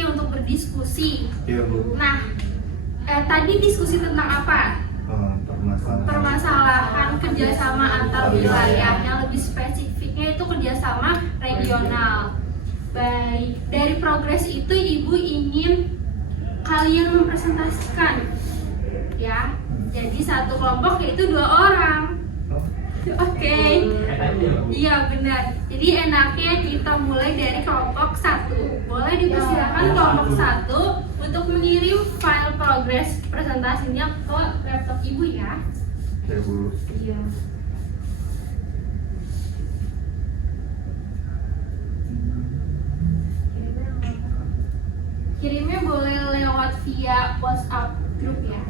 nih untuk berdiskusi. Iya, Bu. Nah, tadi diskusi tentang apa? Permasalahan kerjasama antar wilayah, yang lebih spesifiknya itu kerjasama regional. Baik, dari progres itu Ibu ingin kalian mempresentasikan, ya. Jadi satu kelompok yaitu 2 orang. Oke. Iya benar. Jadi enaknya kita mulai dari kelompok 1. Boleh dipersilakan kelompok 1 untuk mengirim file progres presentasinya ke laptop Ibu ya. Ya, Bu. Iya. Kirimnya boleh lewat via WhatsApp grup ya.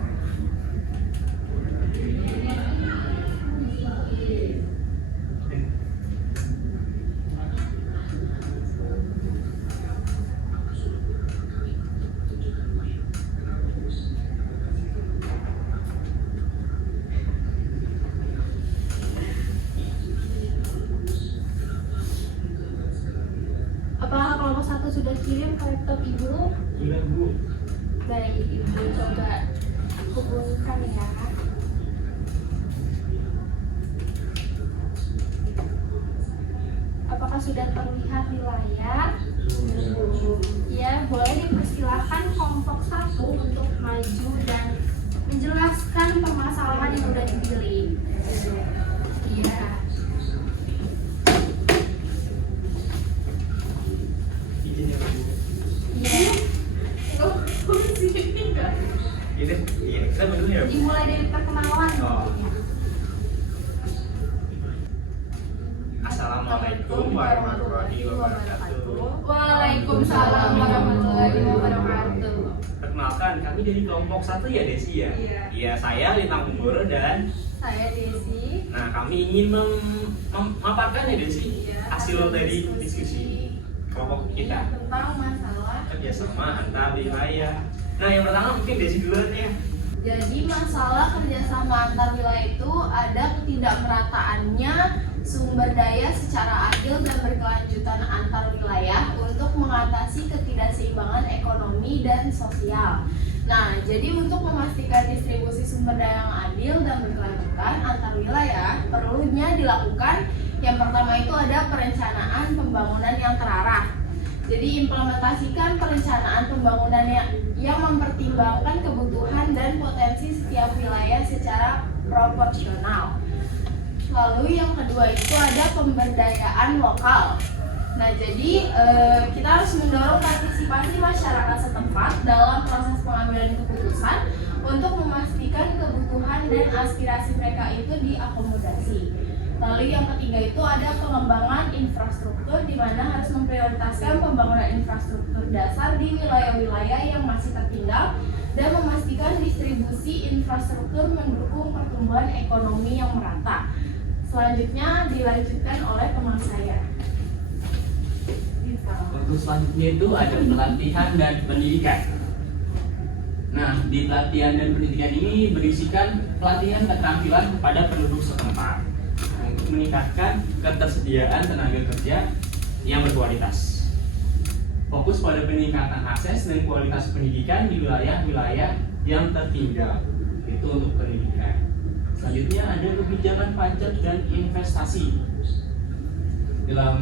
Apakah kelompok 1 sudah kirim ke laptop Ibu? Sudah, Bu. Baik, Ibu coba hubungkan ya. Apakah sudah terlihat di layar? Ya, boleh dipersilahkan kelompok 1 untuk maju dan menjelaskan permasalahan yang sudah dipilih. Iya. Iya. Oh, sini enggak? Ini, kita dulu ya, Bu. Dimulai dari perkenalan. Oh. Assalamualaikum warahmatullahi wabarakatuh. Waalaikumsalam warahmatullahi wabarakatuh. Perkenalkan, kami dari kelompok 1 ya, Desi ya? Iya. Iya, saya Lintang Kumboro dan Saya Desi. nah kami ingin memaparkan ya, Desi, Iya, hasil dari diskusi kelompok kita tentang masalah. kerjasama antar wilayah. Nah, yang pertama mungkin Desi duluan ya. Jadi masalah kerjasama antar wilayah itu ada ketidakmerataannya sumber daya secara adil dan berkelanjutan antar wilayah untuk mengatasi ketidakseimbangan ekonomi dan sosial. Nah, jadi untuk memastikan distribusi sumber daya yang adil dan berkelanjutan antar wilayah, perlunya dilakukan yang pertama itu ada perencanaan pembangunan yang terarah. Jadi implementasikan perencanaan pembangunan yang mempertimbangkan kebutuhan dan potensi setiap wilayah secara proporsional. Lalu yang kedua itu ada pemberdayaan lokal. Nah, jadi kita harus mendorong partisipasi masyarakat setempat dalam proses pengambilan keputusan untuk memastikan kebutuhan dan aspirasi mereka itu diakomodasi. Lalu yang ketiga itu ada pengembangan infrastruktur, di mana harus memprioritaskan pembangunan infrastruktur dasar di wilayah-wilayah yang masih tertinggal dan memastikan distribusi infrastruktur mendukung pertumbuhan ekonomi yang merata. Selanjutnya dilanjutkan oleh teman saya. Untuk selanjutnya itu ada pelatihan dan pendidikan. Nah, di pelatihan dan pendidikan ini berisikan pelatihan keterampilan kepada penduduk setempat untuk meningkatkan ketersediaan tenaga kerja yang berkualitas. Fokus pada peningkatan akses dan kualitas pendidikan di wilayah-wilayah yang tertinggal. Itu untuk pendidikan. Selanjutnya ada kebijakan pajak dan investasi. Dalam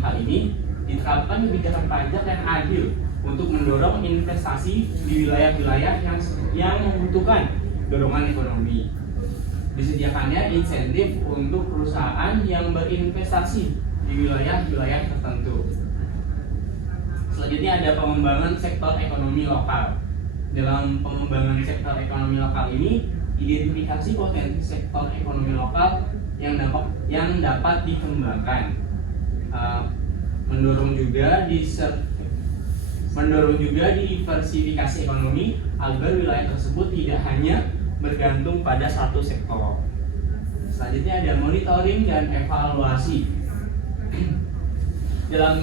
hal ini diterapkan kebijakan pajak yang adil untuk mendorong investasi di wilayah-wilayah yang membutuhkan dorongan ekonomi. Disediakannya insentif untuk perusahaan yang berinvestasi di wilayah-wilayah tertentu. Selanjutnya ada pengembangan sektor ekonomi lokal. Dalam pengembangan sektor ekonomi lokal ini, identifikasi potensi sektor ekonomi lokal yang dapat dikembangkan. Mendorong juga diversifikasi ekonomi agar wilayah tersebut tidak hanya bergantung pada satu sektor. Selanjutnya ada monitoring dan evaluasi. Dalam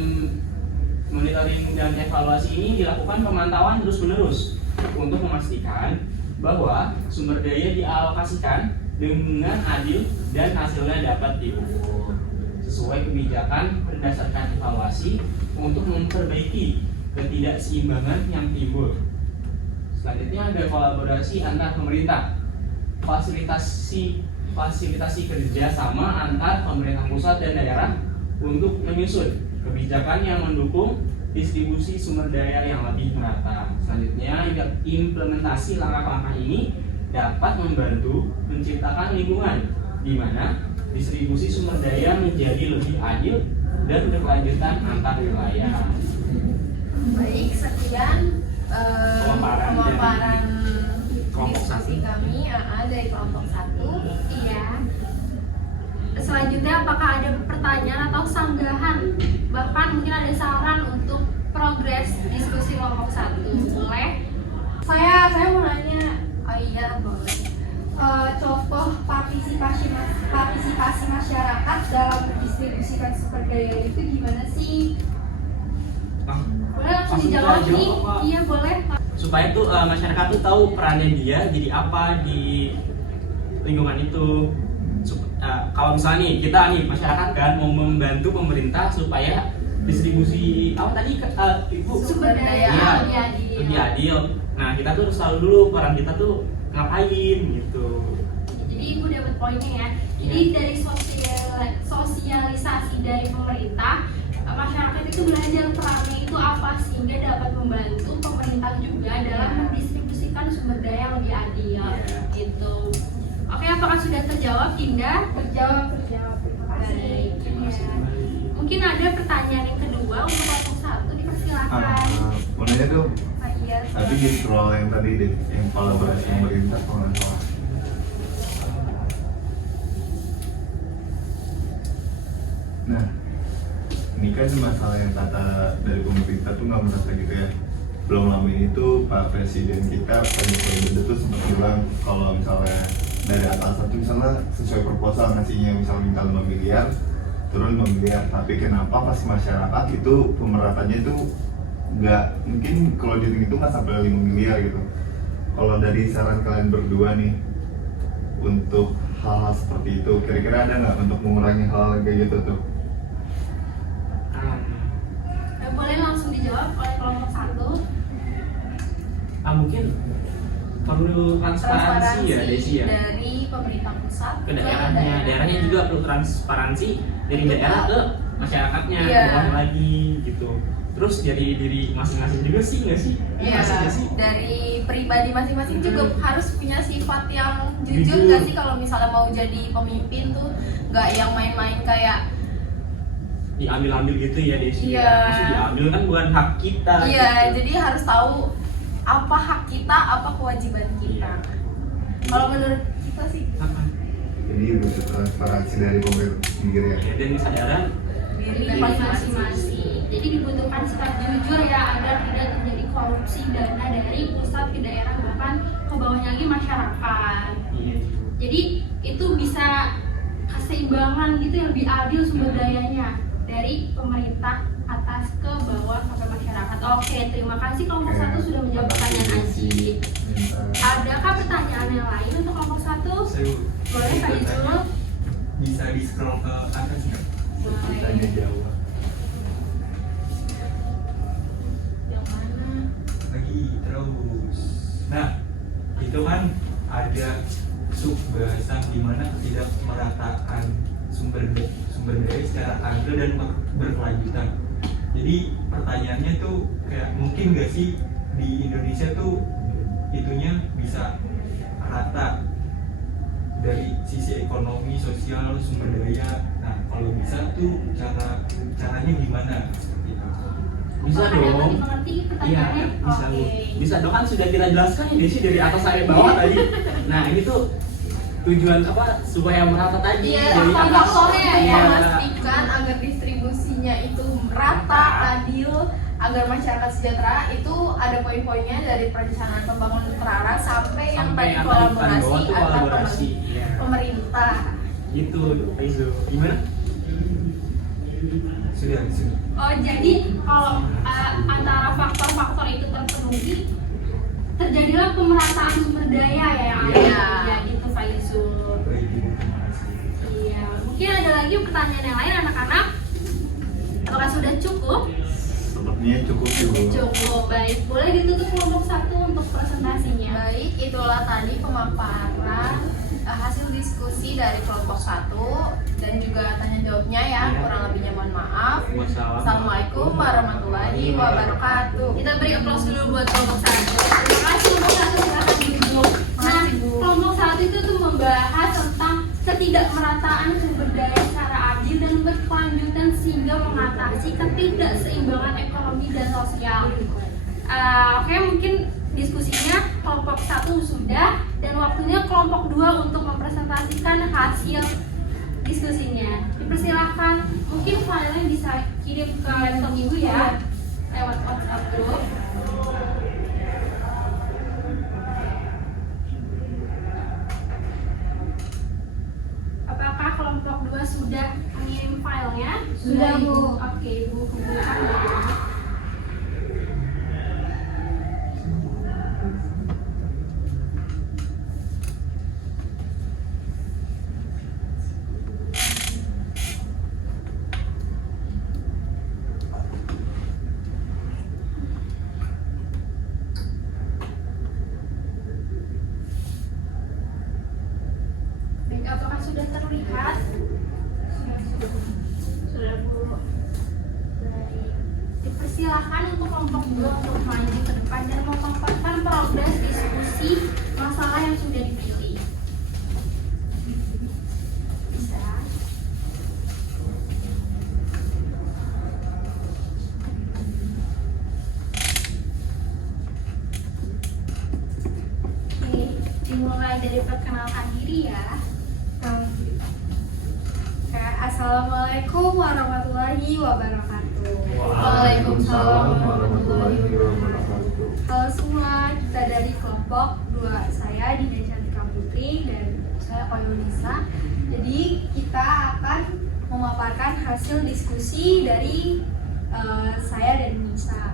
monitoring dan evaluasi ini dilakukan pemantauan terus-menerus untuk memastikan bahwa sumber daya dialokasikan dengan adil dan hasilnya dapat diukur sesuai kebijakan berdasarkan evaluasi untuk memperbaiki ketidakseimbangan yang timbul. Selanjutnya ada kolaborasi antar pemerintah, fasilitasi kerjasama antar pemerintah pusat dan daerah untuk menyusun kebijakan yang mendukung distribusi sumber daya yang lebih merata. Selanjutnya, implementasi langkah-langkah ini dapat membantu menciptakan lingkungan di mana distribusi sumber daya menjadi lebih adil dan berkelanjutan antar wilayah. Baik, sekian Pemaparan kelompok diskusi kami dari kelompok 1. Iya. Selanjutnya apakah ada pertanyaan atau sanggahan, bahkan mungkin ada saran untuk progres diskusi kelompok 1? Boleh? Saya mau nanya, Oh iya, boleh. contoh partisipasi masyarakat dalam mendistribusikan sumber daya itu gimana sih? Boleh langsung Langsung dijawab aja, nih? Pak. Iya boleh. Supaya tuh masyarakat tuh tahu perannya dia jadi apa di lingkungan itu. Kalau misalnya nih kita nih masyarakat kan mau membantu pemerintah supaya distribusi apa tadi ibu Sumber daya Iya, lebih adil. lebih adil. Nah kita tuh harus tahu dulu peran kita tuh ngapain gitu. Jadi ibu dapat poinnya ya. Jadi dari sosialisasi dari pemerintah, masyarakat itu belajar perannya itu apa sehingga dapat membantu pemerintah juga dalam mendistribusikan sumber daya yang lebih adil. Gitu. Oke, apakah sudah terjawab, Dinda? Terjawab. Terima kasih. Baik. Ya. Mungkin ada pertanyaan yang kedua untuk kelompok 1, dipersilakan. Mau nanya dong, Pak Iya. tapi di scroll yang tadi deh, yang kolaborasi pemerintah kalau nggak salah. Nah, ini kan masalah yang kata dari pemerintah tuh nggak merasa gitu ya. Belum lama ini tuh Pak Presiden kita, Pak Joko Widodo tuh sempat bilang kalau misalnya dari atasan tuh misalnya sesuai proposal ngasihnya misalnya minta 5 miliar, turun 5 miliar. Tapi kenapa pas masyarakat itu pemerataannya itu nggak, mungkin kalau dihitung itu nggak sampai 5 miliar gitu. Kalau dari saran kalian berdua nih untuk hal-hal seperti itu, kira-kira ada nggak untuk mengurangi hal kayak gitu tuh? Boleh langsung dijawab oleh kelompok 1. Mungkin perlu transparansi ya Desi ya dari pemerintah pusat ke daerahnya. Daerahnya juga perlu transparansi dari daerah ke masyarakatnya, Iya. bukan lagi gitu. Terus dari diri masing-masing juga sih nggak sih? Iya, Nggak sih? dari pribadi masing-masing juga harus punya sifat yang jujur Jujur. nggak sih kalau misalnya mau jadi pemimpin tuh nggak yang main-main kayak Diambil-ambil gitu ya Desi. Iya. Maksud diambil kan bukan hak kita. iya gitu. jadi harus tahu apa hak kita apa kewajiban kita. Kalau menurut kita sih Apa? Jadi butuh transparansi dari pemerintah sendiri ya. Ya, dan kesadaran diri Dari masing-masing. masing-masing. Jadi dibutuhkan sikap jujur ya agar tidak terjadi korupsi dana dari pusat ke daerah bahkan ke bawahnya lagi masyarakat. iya. Jadi itu bisa keseimbangan gitu yang lebih adil sumber dayanya dari pemerintah atas ke bawah sampai masyarakat. Oke, terima kasih kelompok 1 sudah menjawab pertanyaan Aji. Adakah pertanyaan yang lain untuk kelompok 1? Boleh Kak Izul? Bisa di scroll ke atas nggak? Tanya Boleh. Jawa. Yang mana? Lagi terus. Nah, itu kan ada sub bahasan di mana ketidakmerataan sumber daya secara adil dan berkelanjutan. Jadi pertanyaannya tuh kayak mungkin nggak sih di Indonesia tuh itunya bisa rata dari sisi ekonomi, sosial, sumber daya. Nah, kalau bisa tuh caranya gimana? Seperti itu. Bisa Apakah dapat dong. dimengerti Iya, pertanyaannya? bisa Oke. Bu. Bisa dong, kan sudah kita jelaskan ya Desi dari atas sampai bawah tadi. Nah, ini tuh tujuan apa supaya merata tadi Iya, dari apa atas. faktornya Iya. yang memastikan agar distribusinya itu merata, adil, agar masyarakat sejahtera. Itu ada poin-poinnya dari perencanaan pembangunan terarah sampai yang Sampai tadi yang tadi kolaborasi bawah tuh antar kolaborasi. Iya. pemerintah. Gitu, Aizu. Gimana? Sudah. Oh, jadi kalau antara faktor-faktor itu terpenuhi, terjadilah pemerataan sumber daya ya yang ada. Iya. Ya, gitu Pak Yusuf. Baik, Ibu. Terima kasih. Iya, mungkin ada lagi pertanyaan yang lain anak-anak? Apakah sudah cukup? Sepertinya cukup ya Bu. Cukup baik. Boleh ditutup kelompok 1 untuk presentasinya. Baik, itulah tadi pemaparan hasil diskusi dari kelompok 1 dan juga tanya jawabnya ya. Kurang lebihnya mohon maaf. Assalamualaikum warahmatullahi wabarakatuh. Kita beri aplaus dulu buat kelompok 1. Terima kasih kelompok 1, silakan duduk. Nah, Makasih, Bu. kelompok 1 itu tuh membahas tentang ketidakmerataan sumber daya secara adil dan berkelanjutan sehingga mengatasi ketidakseimbangan ekonomi dan sosial. Oke, mungkin diskusinya kelompok 1 sudah dan waktunya kelompok 2 untuk mempresentasikan hasil diskusinya. Dipersilahkan, mungkin filenya bisa kirim ke laptop ibu ya lewat WhatsApp group. Apakah kelompok 2 sudah mengirim filenya? Sudah, Bu. Oke, Bu, kumpulkan ya. Baik, apakah sudah terlihat? Sudah, Bu. Baik. Dipersilakan untuk kelompok 2 untuk maju ke depan dan memaparkan progres diskusi masalah yang sudah dipilih. Bisa. Oke, dimulai dari perkenalkan diri ya. Assalamualaikum warahmatullahi wabarakatuh. Waalaikumsalam warahmatullahi wabarakatuh. Halo semua, kita dari kelompok 2. Saya Dina Cantika Putri dan saya Koyunisa. Jadi kita akan memaparkan hasil diskusi dari saya dan Nisa.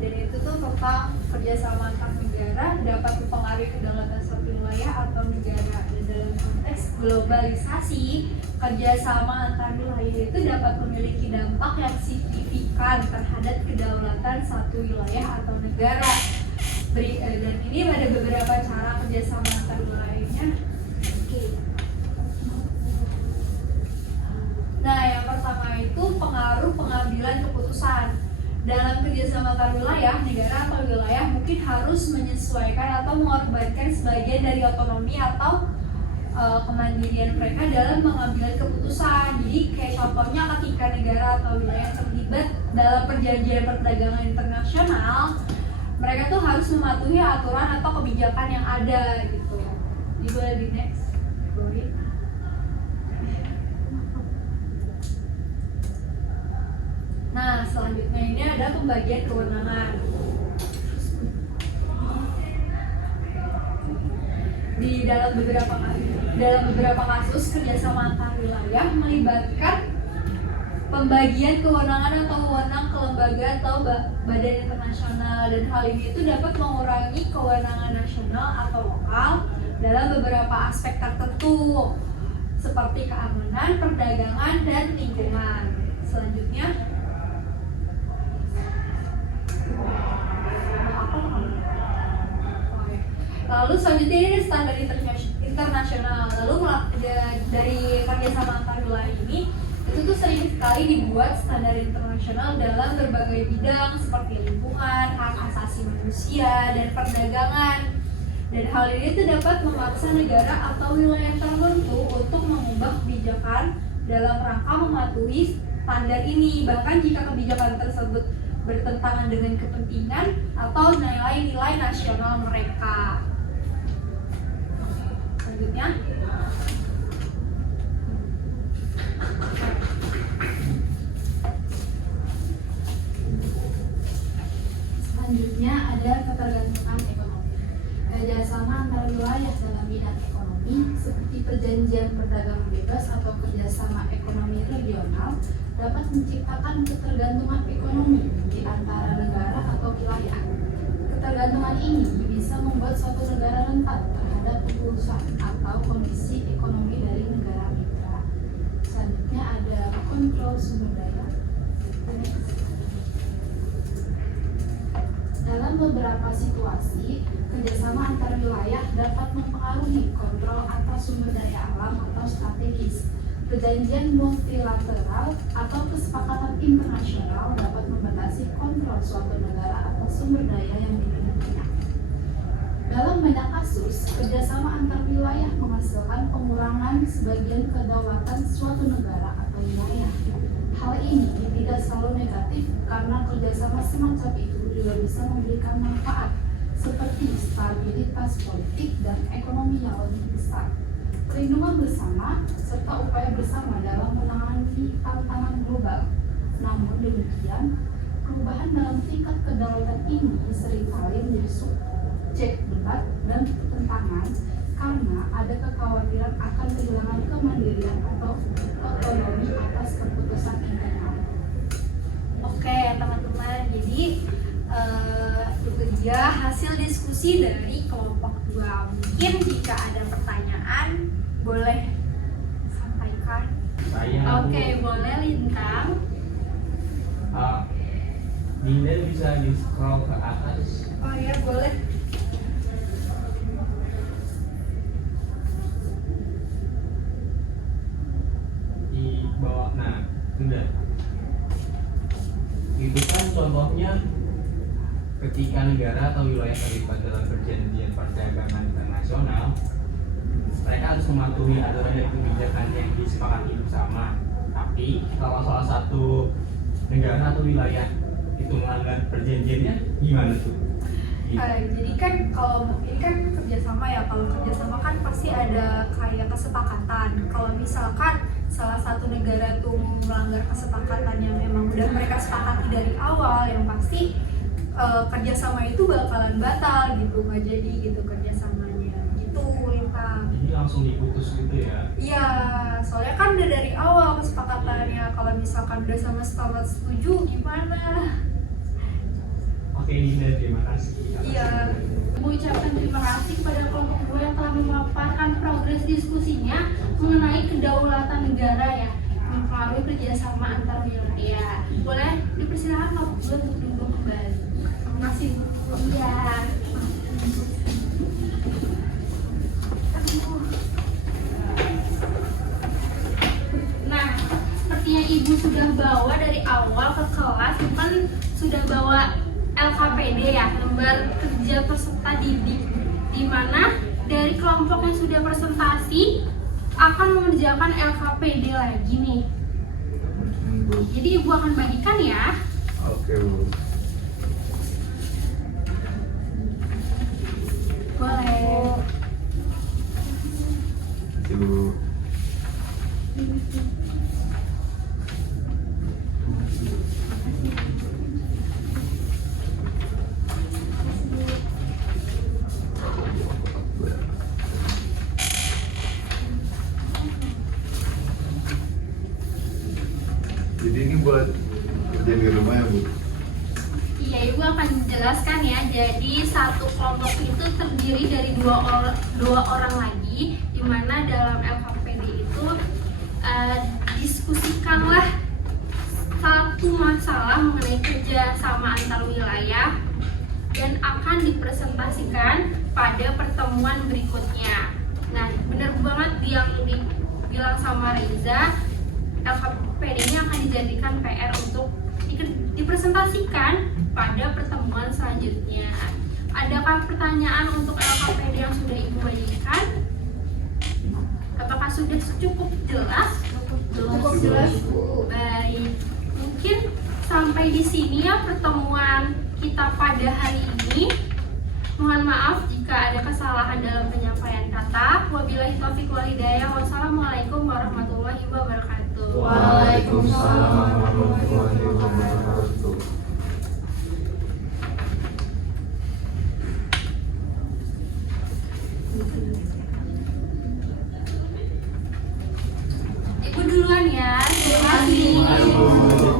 Dan itu tuh tentang kerjasama antar negara dapat mempengaruhi kedaulatan suatu wilayah atau negara. Dan dalam konteks globalisasi, kerjasama antar wilayah itu dapat memiliki dampak yang signifikan terhadap kedaulatan satu wilayah atau negara. Dan ini ada beberapa cara kerjasama antar wilayahnya. Oke. Nah, yang pertama itu pengaruh pengambilan keputusan. Dalam kerjasama antar wilayah, negara atau wilayah mungkin harus menyesuaikan atau mengorbankan sebagian dari otonomi atau kemandirian mereka dalam mengambil keputusan. Jadi kayak contohnya ketika negara atau wilayah terlibat dalam perjanjian perdagangan internasional, mereka tuh harus mematuhi aturan atau kebijakan yang ada gitu. Jadi boleh di next. Boleh. Nah, selanjutnya ini ada pembagian kewenangan. Di dalam beberapa kasus kerjasama antar wilayah melibatkan pembagian kewenangan atau wewenang ke lembaga atau badan internasional, dan hal ini itu dapat mengurangi kewenangan nasional atau lokal dalam beberapa aspek tertentu seperti keamanan, perdagangan, dan lingkungan. Selanjutnya lalu selanjutnya ini ada standar internasional. Lalu dari kerjasama antar wilayah ini itu tuh sering sekali dibuat standar internasional dalam berbagai bidang seperti lingkungan, hak asasi manusia, dan perdagangan. Dan hal ini tuh dapat memaksa negara atau wilayah tertentu untuk mengubah kebijakan dalam rangka mematuhi standar ini, bahkan jika kebijakan tersebut bertentangan dengan kepentingan atau nilai-nilai nasional mereka. Selanjutnya ada ketergantungan ekonomi. Kerjasama antar wilayah dalam bidang ekonomi seperti perjanjian perdagangan bebas atau kerjasama ekonomi regional dapat menciptakan ketergantungan ekonomi di antara negara atau wilayah. Ketergantungan ini bisa membuat suatu negara rentan terhadap keputusan atau kondisi ekonomi dari negara mitra. Selanjutnya ada kontrol sumber daya. beberapa situasi, kerjasama antar wilayah dapat mempengaruhi kontrol atas sumber daya alam atau strategis. Perjanjian multilateral atau kesepakatan internasional dapat membatasi kontrol suatu negara atas sumber daya yang dimilikinya. Dalam banyak kasus, kerjasama antar wilayah menghasilkan pengurangan sebagian kedaulatan suatu negara atau wilayah. Hal ini tidak selalu negatif karena kerjasama semacam itu juga bisa memberikan manfaat seperti stabilitas politik dan ekonomi yang lebih besar, perlindungan bersama, serta upaya bersama dalam menangani tantangan global. Namun demikian, perubahan dalam tingkat kedaulatan ini seringkali menjadi subjek debat dan pertentangan karena ada kekhawatiran akan kehilangan kemandirian atau otonomi atas keputusan internal. Oke teman-teman, jadi itu dia hasil diskusi dari kelompok 2. Mungkin jika ada pertanyaan boleh sampaikan. Oke, boleh Lintang. Dinda bisa di scroll ke atas. Oh ya, boleh. Di bawah, nah sudah. Itu kan contohnya ketika negara atau wilayah terlibat dalam perjanjian perdagangan internasional, mereka harus mematuhi aturan dan kebijakan yang disepakati bersama. Tapi kalau salah satu negara atau wilayah itu melanggar perjanjiannya, gimana tuh? Jadi kan kalau ini kan kerjasama ya, kalau kerjasama kan pasti ada kayak kesepakatan. Kalau misalkan salah satu negara tuh melanggar kesepakatan yang memang udah mereka sepakati dari awal, yang pasti kerjasama itu bakalan batal gitu, nggak jadi gitu kerjasamanya gitu Lintang. Jadi langsung diputus gitu ya? Iya, soalnya kan udah dari awal kesepakatannya. Kalau misalkan udah sama-sama setuju gimana? Oke Dinda, terima kasih. Iya. Mengucapkan terima kasih kepada kelompok 2 yang telah memaparkan progres diskusinya mengenai kedaulatan negara ya, mempengaruhi kerjasama antar wilayah. Boleh dipersilakan kelompok 2 untuk duduk kembali. Terima kasih. Iya. Nah, sepertinya Ibu sudah bawa dari awal ke kelas, kan sudah bawa LKPD ya, lembar kerja peserta didik, di mana dari kelompok yang sudah presentasi akan mengerjakan LKPD lagi nih. Jadi Ibu akan bagikan ya. Oke, Bu. Boleh. Terima kasih, Bu. Jadi ini buat kerja di rumah ya, Bu? Iya, Ibu akan jelaskan ya. Jadi satu kelompok itu terdiri dari dua orang lagi, di mana dalam LKPD itu diskusikanlah satu masalah mengenai kerjasama antar wilayah dan akan dipresentasikan pada pertemuan berikutnya. Nah, benar banget yang dibilang sama Reza, LKPD-nya akan dijadikan PR untuk dipresentasikan pada pertemuan selanjutnya. Adakah pertanyaan untuk LKPD yang sudah Ibu bagikan? Apakah sudah cukup jelas? Cukup jelas, Bu. Baik, mungkin sampai di sini ya pertemuan kita pada hari ini. Mohon maaf jika ada kesalahan dalam penyampaian kata. Wabillahi taufiq wal hidayah. Wassalamualaikum warahmatullahi wabarakatuh. Waalaikumsalam warahmatullahi wabarakatuh. Ibu duluan ya. Terima kasih.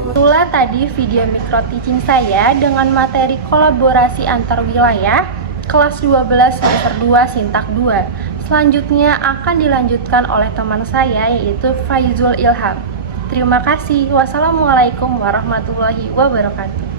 Itulah tadi video micro teaching saya dengan materi kolaborasi antar wilayah kelas 12 semester 2 Sintak 2. Selanjutnya akan dilanjutkan oleh teman saya yaitu Faizul Ilham. Terima kasih. Wassalamualaikum warahmatullahi wabarakatuh.